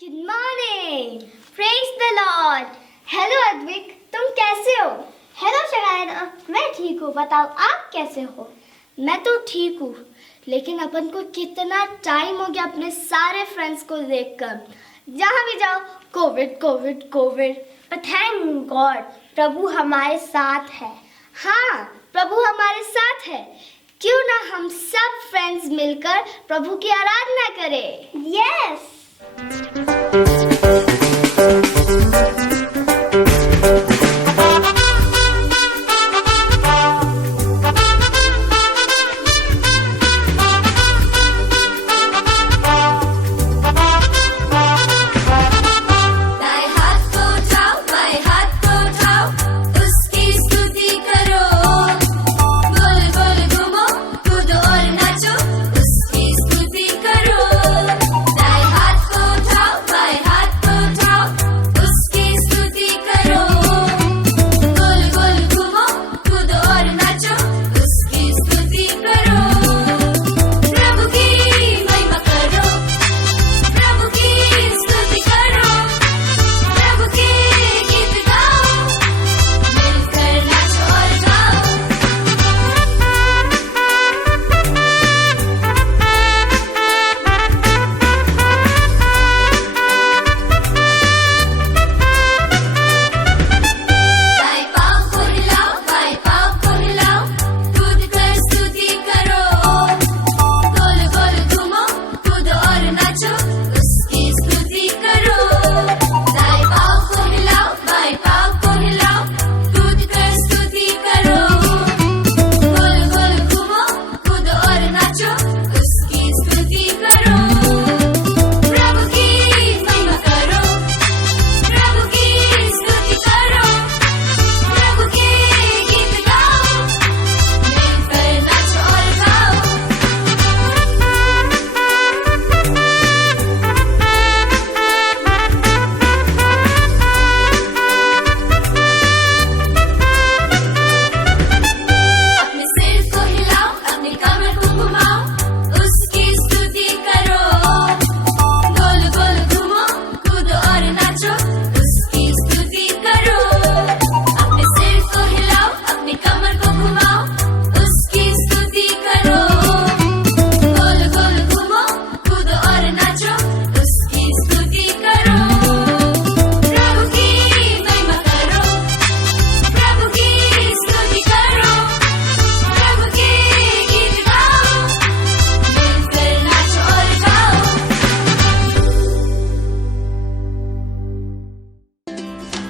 Good morning, praise the Lord. Hello Advik, तुम कैसे हो? हेलो शगायना, मैं ठीक हूँ। बताओ आप कैसे हो? मैं तो ठीक हूँ, लेकिन अपन को कितना टाइम हो गया अपने सारे फ्रेंड्स को देखकर। जहाँ भी जाओ कोविड कोविड कोविड। पर थैंक गॉड प्रभु हमारे साथ है। हाँ, प्रभु हमारे साथ है। क्यों ना हम सब फ्रेंड्स मिलकर प्रभु की आराधना करें। यस।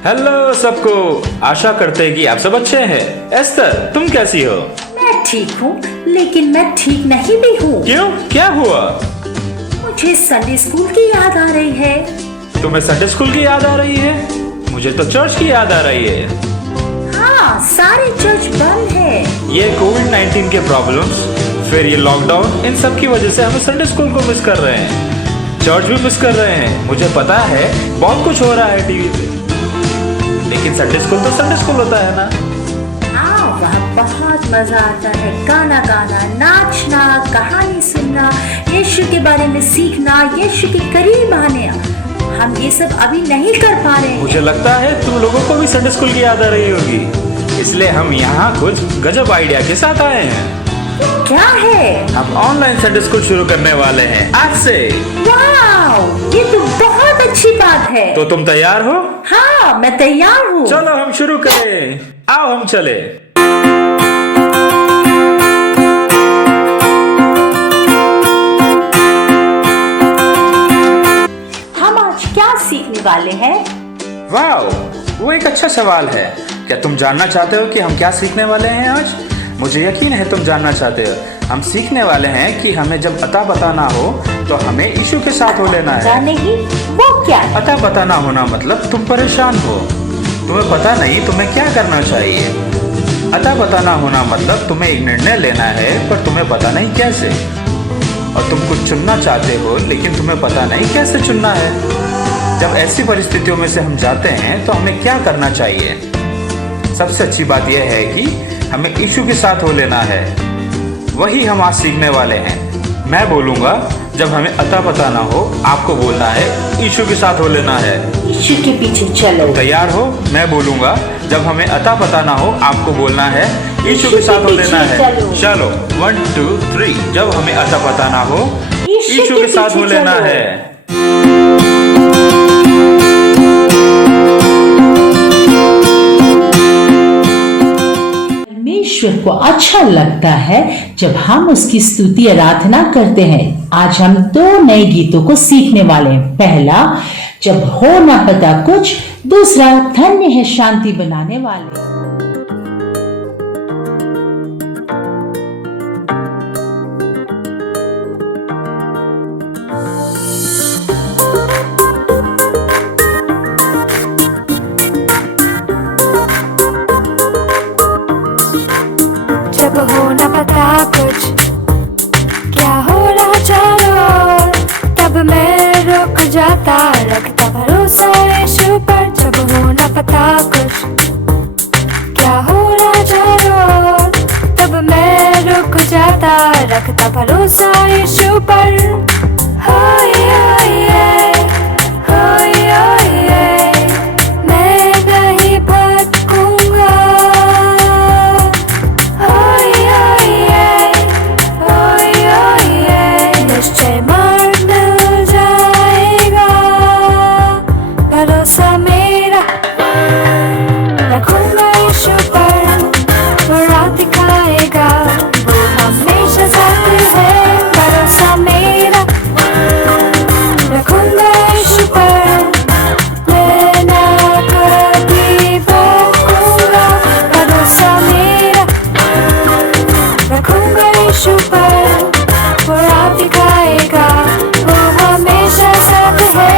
हेलो सबको, आशा करते हैं कि आप सब अच्छे हैं। एस्तर, तुम कैसी हो? मैं ठीक हूँ, लेकिन मैं ठीक नहीं भी हूँ। क्यों, क्या हुआ? मुझे संडे स्कूल की याद आ रही है। तुम्हें संडे स्कूल की याद आ रही है? मुझे तो चर्च की याद आ रही है। हाँ, सारे चर्च बंद है। ये कोविड-19 के प्रॉब्लम्स, फिर ये लॉकडाउन, इन सब की वजह से हम संडे स्कूल को मिस कर रहे हैं, चर्च भी मिस कर रहे हैं। मुझे पता है बहुत कुछ हो रहा है टीवी पे, लेकिन संडे स्कूल तो संडे स्कूल होता है ना। हाँ, वहाँ बहुत मजा आता है। गाना गाना, नाचना, कहानी सुनना, यीशु के बारे में सीखना, यीशु के करीब आने। हम ये सब अभी नहीं कर पा रहे हैं। मुझे लगता है तुम लोगों को भी संडे स्कूल की याद आ रही होगी, इसलिए हम यहाँ कुछ गजब आइडिया के साथ आए हैं। क्या है? हम ऑनलाइन संडे स्कूल शुरू करने वाले हैं आज से। वाव, ये तो बहुत अच्छी बात है। तो तुम तैयार हो? हाँ, मैं तैयार हूँ। चलो हम शुरू करें। आओ हम चले। हम आज क्या सीखने वाले हैं? वाह, वो एक अच्छा सवाल है। क्या तुम जानना चाहते हो कि हम क्या सीखने वाले हैं आज? मुझे यकीन है तुम जानना चाहते हो। हम सीखने वाले हैं कि हमें जब अता पता ना हो तो हमें यीशु के साथ हो लेना है। नहीं, वो क्या है? अता पता ना होना मतलब तुम परेशान हो, तुम्हें पता नहीं तुम्हें क्या करना चाहिए। अता पता ना होना मतलब तुम्हें एक निर्णय लेना है पर तुम्हें पता नहीं कैसे, और तुम कुछ चुनना चाहते हो लेकिन तुम्हें पता नहीं कैसे चुनना है। जब ऐसी परिस्थितियों में से हम जाते हैं तो हमें क्या करना चाहिए? सबसे अच्छी बात यह है कि हमें यीशु के साथ हो लेना है। वही हम आज सीखने वाले हैं। मैं बोलूँगा जब हमें अता पता ना हो आपको बोलना है यीशु के साथ हो लेना है। यीशु के पीछे चलो। तैयार हो? मैं बोलूंगा, जब हमें अता पता ना हो आपको बोलना है यीशु के साथ हो लेना है। चलो 1 2 3। जब हमें अता पता ना हो यीशु के साथ हो लेना है। परमेश्वर को अच्छा लगता है जब हम उसकी स्तुति आराधना करते हैं। आज हम 2 नए गीतों को सीखने वाले हैं। पहला, जब हो ना पता कुछ। दूसरा, धन्य है शांति बनाने वाले। जब हो न पता कुछ क्या हो रहा चारों ओर, तब मैं रुक जाता, रखता भरोसा यीशु पर। जब हो न पता कुछ क्या हो रहा चारों ओर, तब मैं रुक जाता, रखता भरोसा यीशु पर। हाय हाय हाय हाय हाय, मैं नहीं भटकूंगा। निश्चय मार्ग मिल जाएगा, भरोसा मेरा रखूंगा यीशु पर। वो राह दिखाएगा, वो हमेशा साथ है। भरोसा मेरा रखूंगा यीशु पर, मैं ना कभी भटकूंगा। भरोसा मेरा रखूंगा यीशु पर, वो राह दिखाएगा, वो हमेशा साथ है।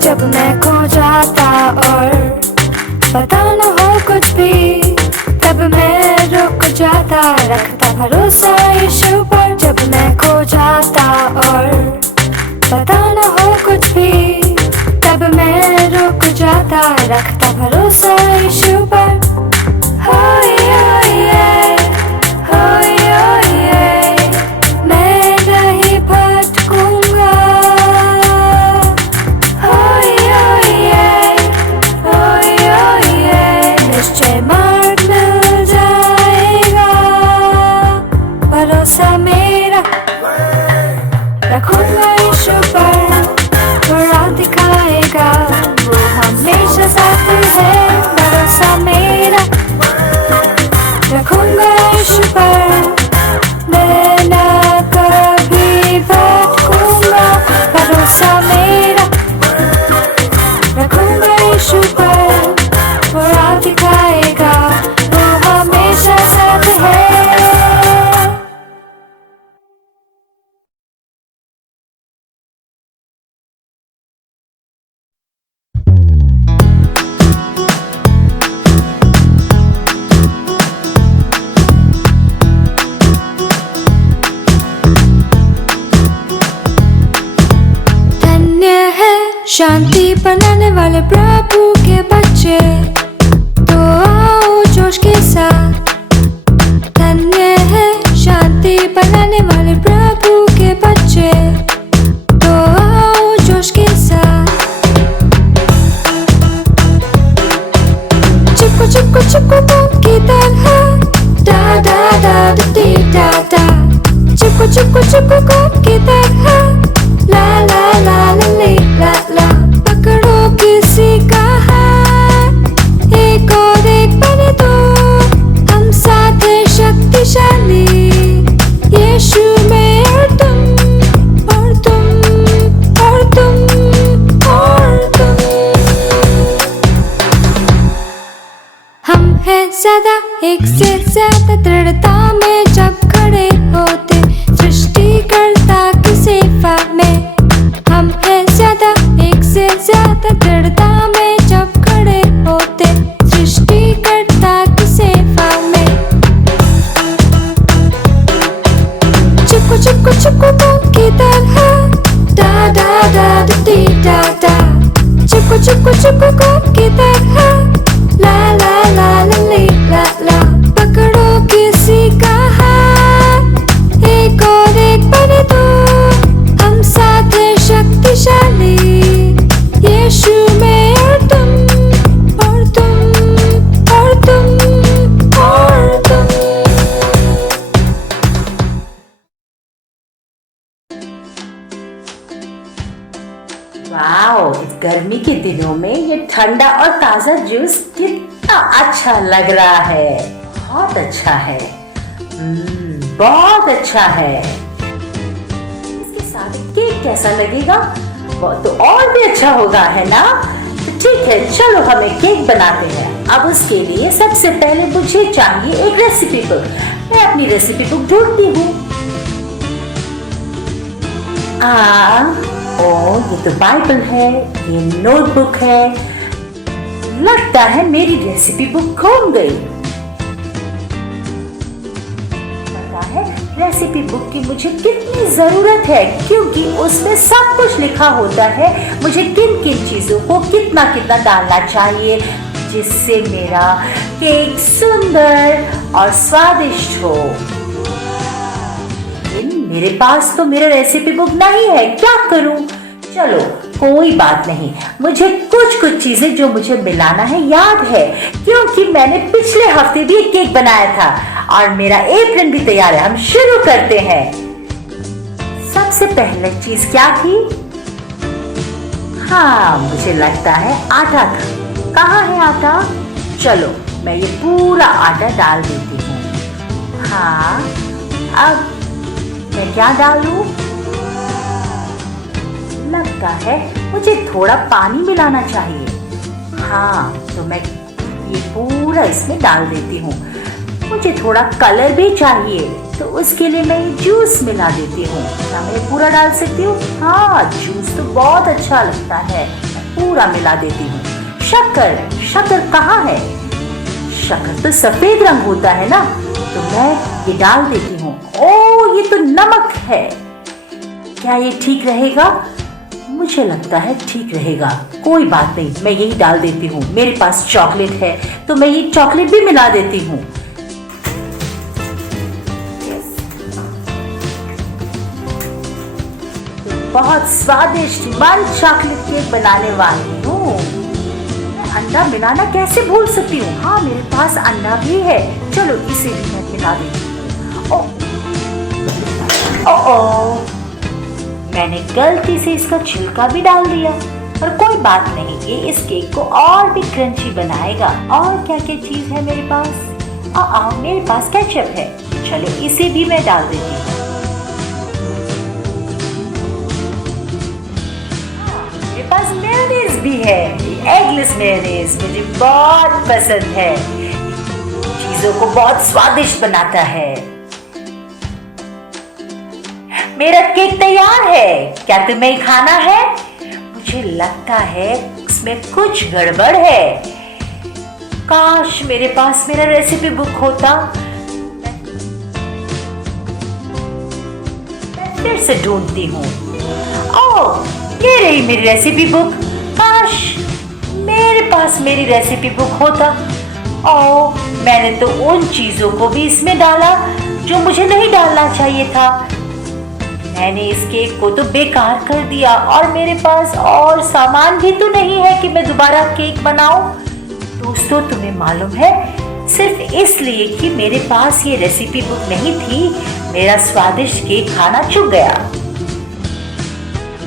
जब मैं खो जाता और पता न हो कुछ भी, तब मैं रुक जाता, रखता भरोसा यीशु पर। जब मैं खो जाता और पता न हो कुछ भी, तब मैं रुक जाता, रखता भरोसा यीशु पर। हाय हाय हाय हाय हाय, मैं नहीं भटकूंगा। हाय हाय हाय हाय, निश्चय मार्ग मिल जाएगा, भरोसा मेरा रखूंगा यीशु पर। वो राह दिखाएगा, वो हमेशा साथ है। भरोसा मेरा रखूंगा यीशु पर, मैं ना कभी भटकूंगा। भरोसा मेरा रखूंगा यीशु पर, वो राह दिखाएगा, वो हमेशा साथ है। धन्य है शांति बनाने वाले प्रभु के बच्चे, तो आओ जोश के साथ। धन्य है शांति बनाने वाले प्रभु के बच्चे, तो आओ जोश के साथ। चिपको चिपको चिपको बम की तरह, डा डा डा डी डा डा। चिपको चिपको चिपको बम की तरह, ला ला ला ला ली ला ला। पकड़ो किसी का हाथ, एक और एक बने दो, हम साथ हैं शक्तिशाली यीशु में। और तुम और तुम और तुम और तुम, हम हैं ज्यादा, एक से ज्यादा दृढ़ता में जब खड़े होते, सृष्टिकर्ता की सेवा में। हम हैं ज्यादा, एक से ज्यादा दृढ़ता में जब खड़े होते, सृष्टिकर्ता की सेवा में। चुकु चुकु चुकु को की तरह ला ला ला ला ली ला ला पकड़ो किसी का हाथ एक और एक बने दो हम साथ हैं शक्तिशाली यीशु में और तुम और तुम और तुम और तुम वाओ, गर्मी के दिनों में ये ठंडा और ताजा जूस कितना अच्छा लग रहा है। बहुत अच्छा है। बहुत अच्छा है। इसके साथ केक कैसा लगेगा? वो तो और भी अच्छा होगा, है ना? तो ठीक है, चलो हमें केक बनाते हैं। अब उसके लिए सबसे पहले मुझे चाहिए एक रेसिपी बुक। मैं अपनी रेसिपी बुक ढूंढती हूँ। ये तो बाइबल है, ये नोटबुक है। लगता है मेरी रेसिपी बुक खो गई। पता है रेसिपी बुक की मुझे कितनी जरूरत है, क्योंकि उसमें सब कुछ लिखा होता है मुझे किन किन चीजों को कितना कितना डालना चाहिए, जिससे मेरा केक सुंदर और स्वादिष्ट हो। मेरे पास तो मेरा रेसिपी बुक नहीं है, क्या करूं? चलो कोई बात नहीं, मुझे कुछ चीजें जो मुझे मिलाना है याद है, क्योंकि मैंने पिछले हफ्ते भी एक केक बनाया था और मेरा एप्रन भी तैयार है। हम शुरू करते हैं। सबसे पहले चीज क्या थी? हाँ, मुझे लगता है आटा था। कहाँ है आटा? चलो मैं ये पूरा आटा डाल देती हूँ। हाँ, अब मैं क्या डालूं? लगता है मुझे थोड़ा पानी मिलाना चाहिए। हाँ, तो मैं ये पूरा इसमें डाल देती हूँ। मुझे थोड़ा कलर भी चाहिए, तो उसके लिए मैं ये जूस मिला देती हूँ। क्या मैं पूरा डाल सकती हूँ? हाँ, जूस तो बहुत अच्छा लगता है। मैं पूरा मिला देती हूँ। शक्कर कहाँ है? शक्कर तो सफेद रंग होता है ना, तो मैं ये डाल देती हूँ। ओह, ये तो नमक है। क्या ये ठीक रहेगा? मुझे लगता है ठीक रहेगा। कोई बात नहीं, मैं यही डाल देती हूँ। मेरे पास चॉकलेट है, तो मैं ये चॉकलेट भी मिला देती हूँ। बहुत स्वादिष्ट मन चॉकलेट केक बनाने वाली हूँ। अंडा मिलाना कैसे भूल सकती हूँ? हाँ, मेरे पास अंडा भी है। चलो इसे भी मैं मिला देती हूँ। ओह, मैंने गलती से इसका छिलका भी डाल दिया, पर कोई बात नहीं, ये इस केक को और भी क्रंची बनाएगा। और क्या क्या चीज है मेरे पास? मेरे पास केचप है। चलो इसे भी मैं डाल देती हूँ। मेरे पास मेयोनीज भी है, एगलेस मेयोनीज मुझे बहुत पसंद है। चीजों को बहुत स्वादिष्ट बनाता है। मेरा केक तैयार है। क्या तुम्हें खाना है? मुझे लगता है उसमें कुछ गड़बड़ है। काश मेरे पास मेरा रेसिपी बुक होता। मैं फिर से ढूंढती हूँ। ओह, ये रही मेरी रेसिपी बुक। काश मेरे पास मेरी रेसिपी बुक होता। ओह, मैंने तो उन चीजों को भी इसमें डाला जो मुझे नहीं डालना चाहिए था। मैंने इस केक को तो बेकार कर दिया, और मेरे पास और सामान भी तो नहीं है कि मैं दोबारा केक बनाऊं। दोस्तों, तुम्हें मालूम है, सिर्फ इसलिए कि मेरे पास ये रेसिपी बुक नहीं थी, मेरा स्वादिष्ट केक खाना चूक गया।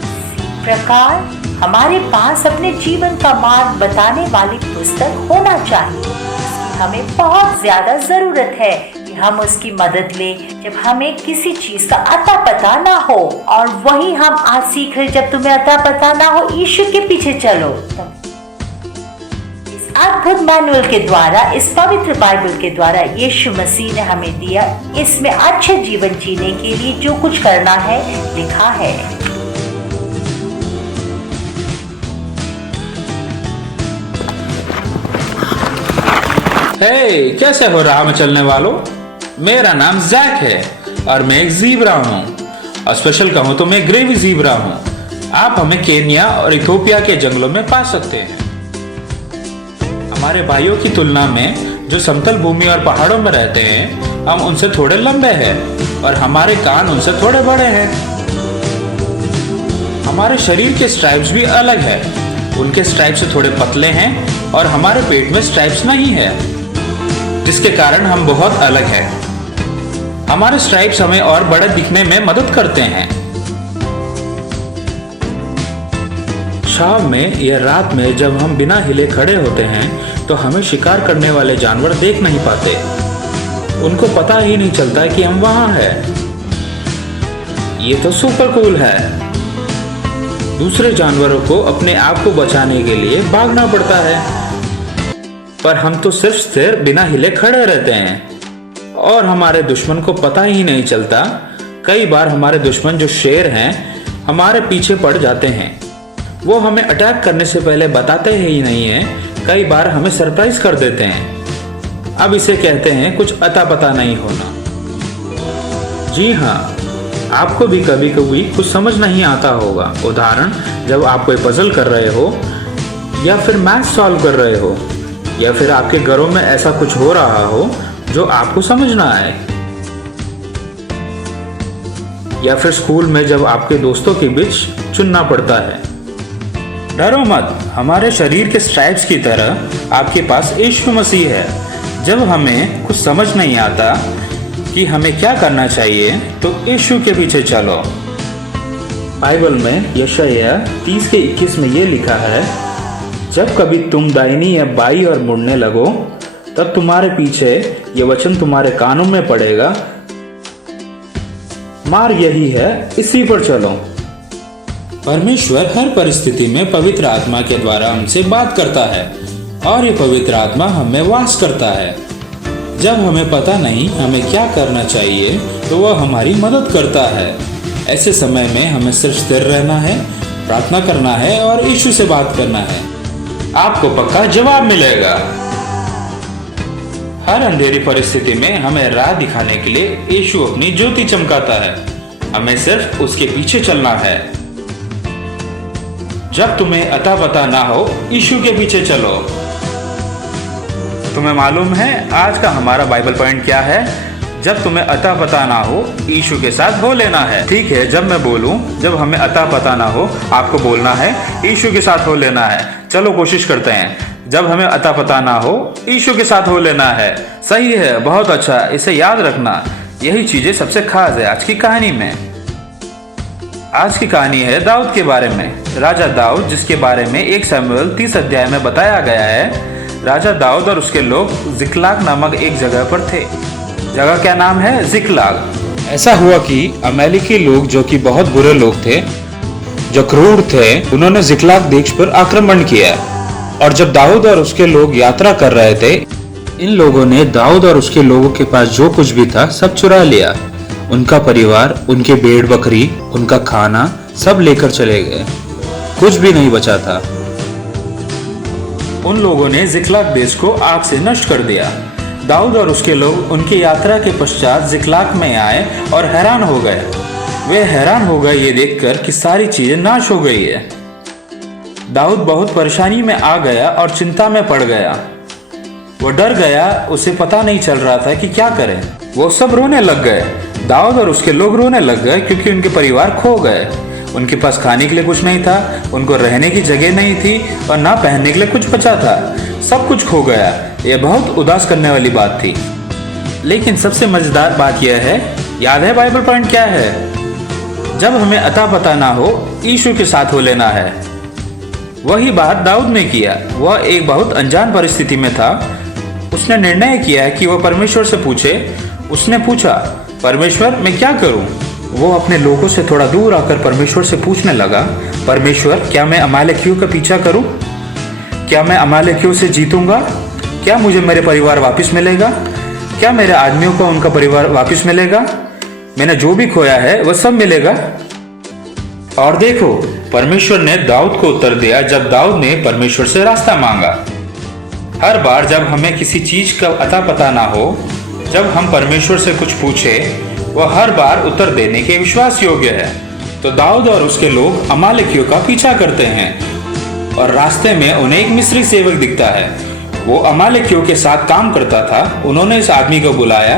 इसी प्रकार हमारे पास अपने जीवन का मार्ग बताने वाली पुस्तक होना चाहिए। हमें बहुत ज्यादा जरूरत है कि हम उसकी मदद लें जब हमें किसी चीज का अता पता ना हो। और वही हम आज सीख रहे, जब तुम्हें अता पता ना हो, यीशु के पीछे चलो। इस अद्भुत मैनुअल के द्वारा, इस पवित्र बाइबल के द्वारा यीशु मसीह ने हमें दिया, इसमें अच्छे जीवन जीने के लिए जो कुछ करना है लिखा है। हे, कैसे हो राह में चलने वालों? मेरा नाम जैक है और मैं एक ज़ीब्रा हूँ, और स्पेशल कहूँ तो मैं ग्रेवी ज़ीब्रा हूँ। आप हमें केन्या और इथियोपिया के जंगलों में पा सकते हैं। हमारे भाइयों की तुलना में जो समतल भूमि और पहाड़ों में रहते हैं, हम उनसे थोड़े लंबे हैं और हमारे कान उनसे थोड़े बड़े हैं। हमारे शरीर के स्ट्राइप्स भी अलग है, उनके स्ट्राइप्स से थोड़े पतले हैं और हमारे पेट में स्ट्राइप्स नहीं है, जिसके कारण हम बहुत अलग हैं। हमारे स्ट्राइप्स हमें और बड़े दिखने में मदद करते हैं। शाम में या रात में जब हम बिना हिले खड़े होते हैं तो हमें शिकार करने वाले जानवर देख नहीं पाते। उनको पता ही नहीं चलता कि हम वहां हैं। ये तो सुपर कूल है। दूसरे जानवरों को अपने आप को बचाने के लिए भागना पड़ता है, पर हम तो सिर्फ स्थिर बिना हिले खड़े रहते हैं और हमारे दुश्मन को पता ही नहीं चलता। कई बार हमारे दुश्मन जो शेर हैं हमारे पीछे पड़ जाते हैं। वो हमें अटैक करने से पहले बताते ही नहीं हैं, कई बार हमें सरप्राइज कर देते हैं। अब इसे कहते हैं कुछ अता पता नहीं होना। जी हाँ, आपको भी कभी कभी कुछ समझ नहीं आता होगा। उदाहरण, जब आप कोई पजल कर रहे हो या फिर मैथ सॉल्व कर रहे हो या फिर आपके घरों में ऐसा कुछ हो रहा हो जो आपको समझ ना आए, या फिर स्कूल में जब आपके दोस्तों के बीच चुनना पड़ता है। डरो मत, हमारे शरीर के स्ट्राइप्स की तरह आपके पास यीशु मसीह है। जब हमें कुछ समझ नहीं आता कि हमें क्या करना चाहिए तो यीशु के पीछे चलो। बाइबल में यशायाह 30:21 में ये लिखा है, जब कभी तुम दाहिनी या बाई और मुड़ने लगो तब तुम्हारे पीछे ये वचन तुम्हारे कानों में पड़ेगा, मार्ग यही है, इसी पर चलो। परमेश्वर हर परिस्थिति में पवित्र आत्मा के द्वारा हमसे बात करता है और ये पवित्र आत्मा हमें वास करता है। जब हमें पता नहीं हमें क्या करना चाहिए तो वह हमारी मदद करता है। ऐसे समय में हमें सिर्फ स्थिर रहना है, प्रार्थना करना है और यीशु से बात करना है। आपको पक्का जवाब मिलेगा। हर अंधेरी परिस्थिति में हमें राह दिखाने के लिए यीशु अपनी ज्योति चमकाता है। हमें सिर्फ उसके पीछे चलना है। जब तुम्हें अता पता ना हो, यीशु के पीछे चलो। तुम्हें मालूम है आज का हमारा बाइबल पॉइंट क्या है? जब तुम्हें अता पता ना हो, यीशु के साथ हो लेना है। ठीक है, जब मैं बोलूं, जब हमें अता पता ना हो, आपको बोलना है यीशु के साथ हो लेना है। चलो कोशिश करते हैं। जब हमें अता पता ना हो, यीशु के साथ हो लेना है। सही है, बहुत अच्छा, इसे याद रखना। यही चीजें सबसे खास है आज की कहानी में। आज की कहानी है दाऊद के बारे में। राजा दाऊद, जिसके बारे में 1 शमूएल 30 अध्याय में बताया गया है। राजा दाऊद और उसके लोग जिकलाग नामक एक जगह पर थे। जगह क्या नाम है? जिकलाग। ऐसा हुआ कि अमेरिकी लोग, जो कि बहुत बुरे लोग थे, जो क्रूर थे, उन्होंने जिकलाग देश पर आक्रमण किया। और जब दाऊद और उसके लोग यात्रा कर रहे थे, इन लोगों ने दाऊद और उसके लोगों के पास जो कुछ भी था सब चुरा लिया। उनका परिवार, उनके भेड़ बकरी, उनका खाना सब लेकर चले गए। कुछ भी नहीं बचा था। उन लोगों ने जिकलाग देश को आग से नष्ट कर दिया। दाऊद और उसके लोग उनकी यात्रा के पश्चात जिकलाग में आए और हैरान हो गए। वे हैरान हो गए ये देखकर कि सारी चीजें नाश हो गई है। दाऊद बहुत परेशानी में आ गया और चिंता में पड़ गया। वो डर गया, उसे पता नहीं चल रहा था कि क्या करें। वो सब रोने लग गए। दाऊद और उसके लोग रोने लग गए क्योंकि उनके परिवार खो गए। उनके पास खाने के लिए कुछ नहीं था, उनको रहने की जगह नहीं थी और ना पहनने के लिए कुछ बचा था। सब कुछ खो गया। यह बहुत उदास करने वाली बात थी। लेकिन सबसे मजेदार बात यह है, याद है बाइबल पॉइंट क्या है? जब हमें अता पता ना हो, यीशु के साथ हो लेना है। वही बात दाऊद ने किया। वह एक बहुत अनजान परिस्थिति में था। उसने निर्णय किया कि वह परमेश्वर से पूछे। उसने पूछा, परमेश्वर मैं क्या करूं? वो अपने लोगों से थोड़ा दूर आकर परमेश्वर से पूछने लगा, परमेश्वर क्या मैं अमालेकियों का पीछा करूं? क्या मैं अमालेकियों से जीतूंगा? क्या मुझे मेरे परिवार वापस मिलेगा? क्या मेरे आदमियों को उनका परिवार वापस मिलेगा? मैंने जो भी खोया है वह सब मिलेगा? और देखो, परमेश्वर ने दाऊद को उत्तर दिया जब दाऊद ने परमेश्वर से रास्ता मांगा। हर बार जब हमें किसी चीज का अता पता ना हो, जब हम परमेश्वर से कुछ पूछे, वह हर बार उत्तर देने के विश्वास योग्य है। तो दाऊद और उसके लोग अमालेकियों का पीछा करते हैं और रास्ते में उन्हें एक मिस्री सेवक दिखता है। वो अमालेकियों के साथ काम करता था। उन्होंने इस आदमी को बुलाया।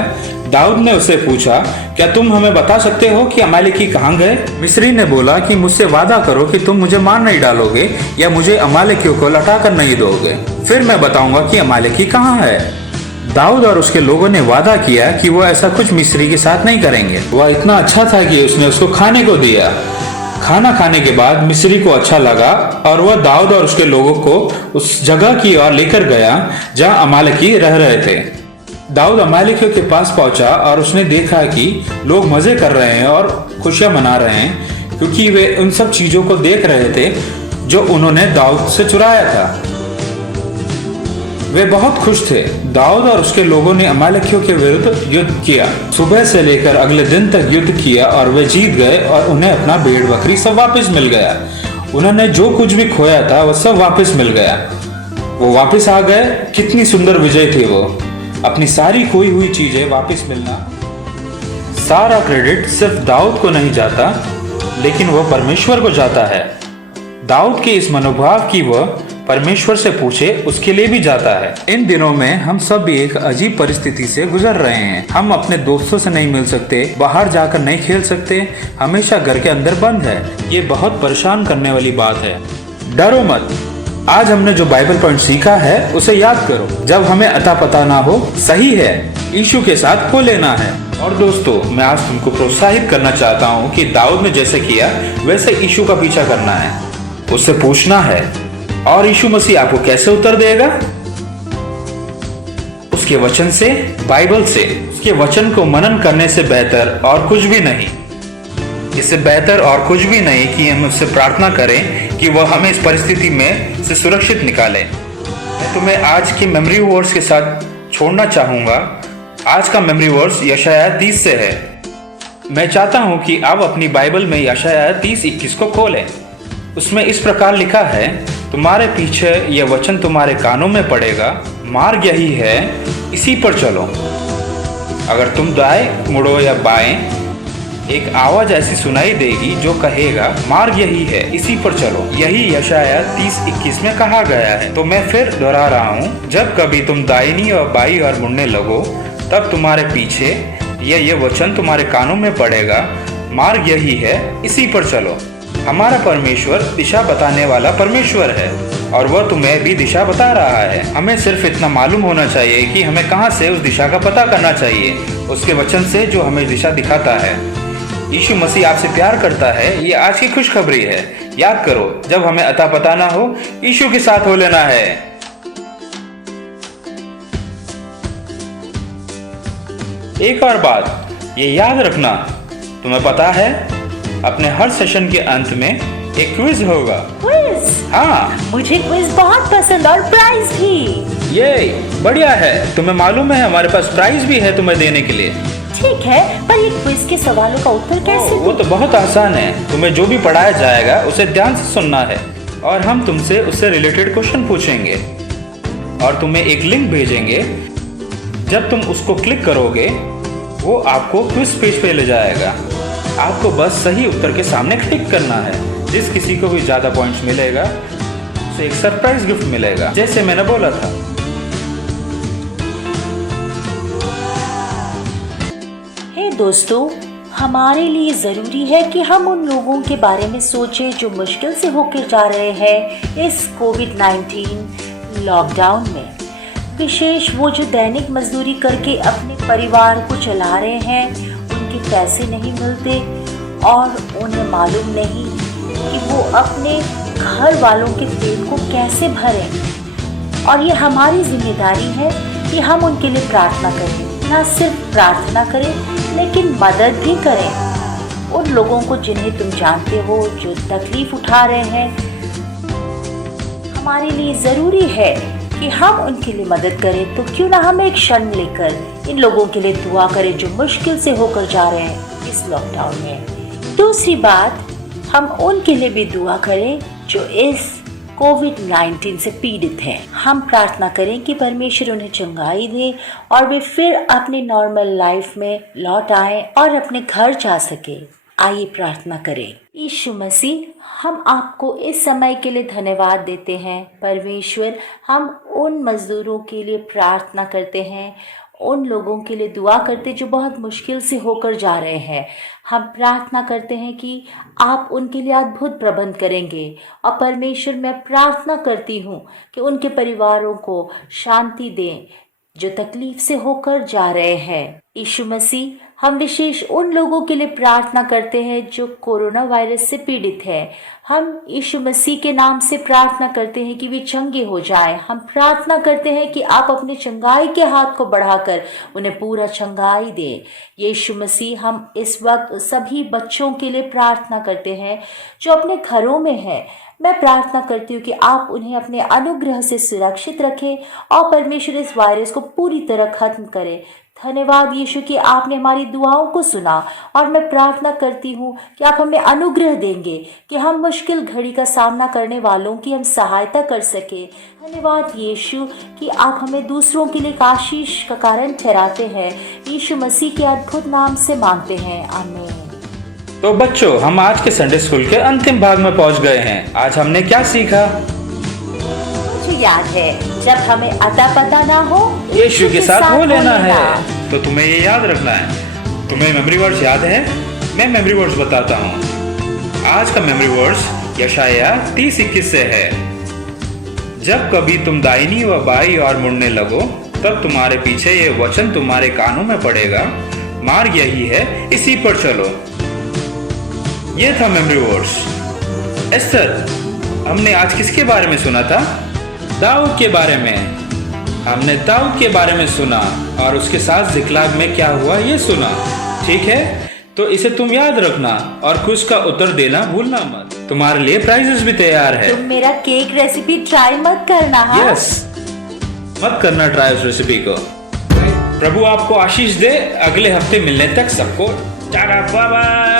दाऊद ने उससे पूछा, क्या तुम हमें बता सकते हो कि अमालेकी कहाँ गए? मिस्री ने बोला कि मुझसे वादा करो कि तुम मुझे मार नहीं डालोगे या मुझे अमालेकियों को लौटा कर नहीं दोगे, फिर मैं बताऊंगा कि अमालेकी कहाँ है। दाऊद और उसके लोगों ने वादा किया कि वो ऐसा कुछ मिस्री के साथ नहीं करेंगे। वह इतना अच्छा था कि उसने उसको खाने को दिया। खाना खाने के बाद मिस्री को अच्छा लगा और वह दाऊद और उसके लोगों को उस जगह की ओर लेकर गया जहां अमालेकी रह रहे थे। दाऊद अमालेकियों के पास पहुंचा और उसने देखा कि लोग मजे कर रहे हैं और खुशियां मना रहे हैं, क्योंकि वे उन सब चीजों को देख रहे थे जो उन्होंने दाऊद से चुराया था। वे बहुत खुश थे। दाऊद और उसके लोगों ने अमालेकियों के विरुद्ध युद्ध किया। सुबह से लेकर अगले दिन तक युद्ध किया और वे जीत गए और उन्हें अपना भेड़ बकरी सब वापस मिल गया। उन्होंने जो कुछ भी खोया था वह सब वापस मिल गया। वो वापस आ गए। कितनी सुंदर विजय थी वो। अपनी सारी खोई हुई चीजें वापस मिलना। सारा क्रेडिट सिर्फ दाऊद को नहीं जाता, लेकिन वह परमेश्वर को जाता है। दाऊद के इस मनोभाव की वह परमेश्वर से पूछे उसके लिए भी जाता है। इन दिनों में हम सब भी एक अजीब परिस्थिति से गुजर रहे हैं। हम अपने दोस्तों से नहीं मिल सकते, बाहर जाकर नहीं खेल सकते, हमेशा घर के अंदर बंद है। ये बहुत परेशान करने वाली बात है। डरो मत। आज हमने जो बाइबल पॉइंट सीखा है उसे याद करो। जब हमें अता पता ना हो, सही है, यीशु के साथ खो लेना है। और दोस्तों, मैं आज तुमको प्रोत्साहित करना चाहता हूँ कि दाऊद ने जैसे किया वैसे यीशु का पीछा करना है, उससे पूछना है। और यीशु मसीह आपको कैसे उत्तर देगा? उसके वचन से, बाइबल से। उसके वचन को मनन करने से बेहतर और कुछ भी नहीं। इससे बेहतर और कुछ भी नहीं कि हम उससे प्रार्थना करें कि वह हमें इस परिस्थिति में से सुरक्षित निकाले। मैं तुम्हें आज की मेमोरी वर्ड्स के साथ छोड़ना चाहूंगा। आज का मेमोरी वर्ड्स यशायाह 30 से है। मैं चाहता हूं कि आप अपनी बाइबल में यशायाह 30:21 को खोलें। उसमें इस प्रकार लिखा है, तुम्हारे पीछे यह वचन तुम्हारे कानों में पड़ेगा, मार्ग यही है, इसी पर चलो। अगर तुम दाएं मुड़ो या बाएं, एक आवाज ऐसी सुनाई देगी जो कहेगा, मार्ग यही है, इसी पर चलो। यही यशायाह 30:21 में कहा गया है। तो मैं फिर दोहरा रहा हूँ, जब कभी तुम दाहिनी और बाईं ओर मुड़ने लगो, तब तुम्हारे पीछे ये वचन तुम्हारे कानों में पड़ेगा, मार्ग यही है, इसी पर चलो। हमारा परमेश्वर दिशा बताने वाला परमेश्वर है और वह तुम्हें भी दिशा बता रहा है। हमें सिर्फ इतना मालूम होना चाहिए कि हमें कहां से उस दिशा का पता करना चाहिए, उसके वचन से जो हमें दिशा दिखाता है। यीशु मसीह आपसे प्यार करता है, ये आज की खुशखबरी है। याद करो, जब हमें अता पता ना हो, यीशु के साथ हो लेना है। एक और बात ये याद रखना, तुम्हें पता है अपने हर सेशन के अंत में एक क्विज होगा। क्विज? हाँ, मुझे क्विज बहुत पसंद और प्राइज भी। ये बढ़िया है। तुम्हें मालूम है हमारे पास प्राइज भी है तुम्हें देने के लिए। ठीक है, पर ये क्विज के सवालों का उत्तर कैसे? वो तो बहुत आसान है। तुम्हें जो भी पढ़ाया जाएगा उसे ध्यान से सुनना है और हम तुमसे उससे रिलेटेड क्वेश्चन पूछेंगे और तुम्हें एक लिंक भेजेंगे। जब तुम उसको क्लिक करोगे, वो आपको क्विज पेज पे ले जाएगा। आपको बस सही उत्तर के सामने क्लिक करना है। जिस किसी को भी ज्यादा पॉइंट्स मिलेगा उसे एक सरप्राइज गिफ्ट मिलेगा, जैसे मैंने बोला था। हे दोस्तों, हमारे लिए जरूरी है कि हम उन लोगों के बारे में सोचें जो मुश्किल से होकर जा रहे हैं इस कोविड-19 लॉकडाउन में। विशेष वो जो दैनिक मजदूरी करके अपने परिवार को चला रहे हैं, उनके पैसे नहीं मिलते और उन्हें मालूम नहीं कि वो अपने घर वालों के पेट को कैसे भरें। और ये हमारी जिम्मेदारी है कि हम उनके लिए प्रार्थना करें। ना सिर्फ प्रार्थना करें, लेकिन मदद भी करें। उन लोगों को जिन्हें तुम जानते हो, जो तकलीफ उठा रहे हैं, हमारे लिए ज़रूरी है कि हम उनके लिए मदद करें। तो क्यों ना हम एक क्षण लेकर इन लोगों के लिए दुआ करें जो मुश्किल से होकर जा रहे हैं इस लॉकडाउन में। दूसरी बात, हम उनके लिए भी दुआ करें जो इस कोविड-19 से पीड़ित हैं। हम प्रार्थना करें कि परमेश्वर उन्हें चंगाई दे और वे फिर अपने नॉर्मल लाइफ में लौट आएं और अपने घर जा सके। आइए प्रार्थना करें। यीशु मसीह, हम आपको इस समय के लिए धन्यवाद देते हैं। परमेश्वर, हम उन मजदूरों के लिए प्रार्थना करते हैं, उन लोगों के लिए दुआ करते जो बहुत मुश्किल से होकर जा रहे हैं। हम प्रार्थना करते हैं कि आप उनके लिए अद्भुत प्रबंध करेंगे। और परमेश्वर, मैं प्रार्थना करती हूँ कि उनके परिवारों को शांति दें जो तकलीफ से होकर जा रहे हैं। यीशु मसीह, हम विशेष उन लोगों के लिए प्रार्थना करते हैं जो कोरोना वायरस से पीड़ित है। हम यीशु मसीह के नाम से प्रार्थना करते हैं कि वे चंगे हो जाएं। हम प्रार्थना करते हैं कि आप अपने चंगाई के हाथ को बढ़ाकर उन्हें पूरा चंगाई दें। यीशु मसीह, हम इस वक्त सभी बच्चों के लिए प्रार्थना करते हैं जो अपने घरों में हैं। मैं प्रार्थना करती हूँ कि आप उन्हें अपने अनुग्रह से सुरक्षित रखें और परमेश्वर इस वायरस को पूरी तरह खत्म करें। धन्यवाद यीशु कि आपने हमारी दुआओं को सुना, और मैं प्रार्थना करती हूँ कि आप हमें अनुग्रह देंगे कि हम मुश्किल घड़ी का सामना करने वालों की हम सहायता कर सके। धन्यवाद यीशु कि आप हमें दूसरों के लिए एक आशीष का कारण ठहराते हैं। यीशु मसीह के अद्भुत नाम से मांगते हैं, आमीन। तो बच्चों, हम आज के संडे स्कूल के अंतिम भाग में पहुंच गए हैं। आज हमने क्या सीखा? मुझे याद है, जब हमें अता पता ना हो, यीशु के साथ हो लेना है। तो तुम्हें ये याद रखना है। तुम्हें मेमोरी वर्ड्स याद है? मैं मेमोरी वर्ड्स बताता हूँ। आज का मेमोरी वर्ड्स यशाया 30:21 से है। जब कभी तुम दाहिनी व बाईं ओर मुड़ने लगो, तब तुम्हारे पीछे ये वचन तुम्हारे कानों में पड़ेगा, मार्ग यही है, इसी पर चलो। ये था मेमोरी वर्ड्स। एस्टर, हमने आज किसके बारे में सुना था? दाऊद के बारे में। हमने दाऊद के बारे में सुना और उसके साथ जिक्लाग में क्या हुआ ये सुना। ठीक है, तो इसे तुम याद रखना और क्विज का उत्तर देना भूलना मत। तुम्हारे लिए प्राइजेस भी तैयार है। तुम मेरा केक रेसिपी ट्राई मत करना। हाँ? यस, मत करना ट्राई उस रेसिपी को। प्रभु आपको आशीष दे। अगले हफ्ते मिलने तक सबको टाटा, बाय बाय।